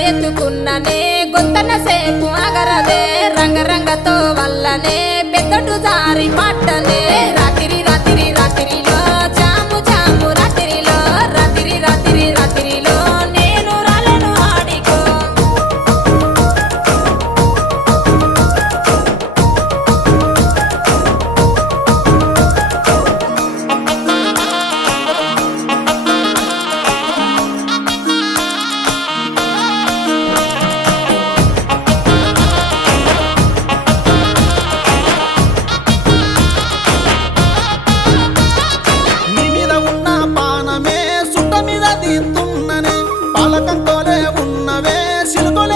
ఎత్తుకున్ననే గొంతన సేపు అగరదే రంగరంగతో వల్లనే పెద్దడు జారి పట్టనే రాత్రి రాత్రి రాత్రిలో జాము జాము రాత్రిలో రాత్రి రాత్రి రాత్రిలో నేను రాలను ఆడికో నీ మీద ఉన్న పానమే సుట్ట మీద తీస్తున్ననే పాలకంతోనే ఉన్నవే సిలుకొలే